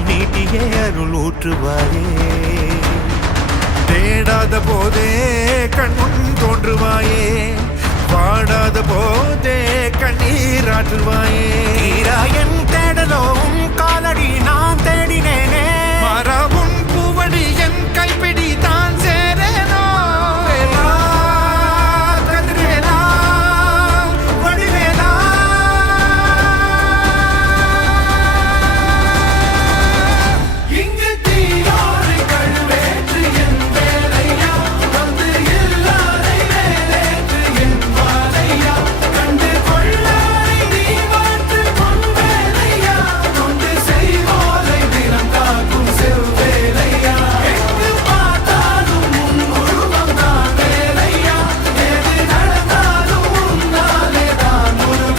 கரம் நீட்டியே அருள் ஊற்றுவாயே. தேடாத போதே கண்முன் தோன்றுவாயே, பாடாத போதே கண்ணீராற்றுவாயே. தீரா என் தேடலோம் காலடி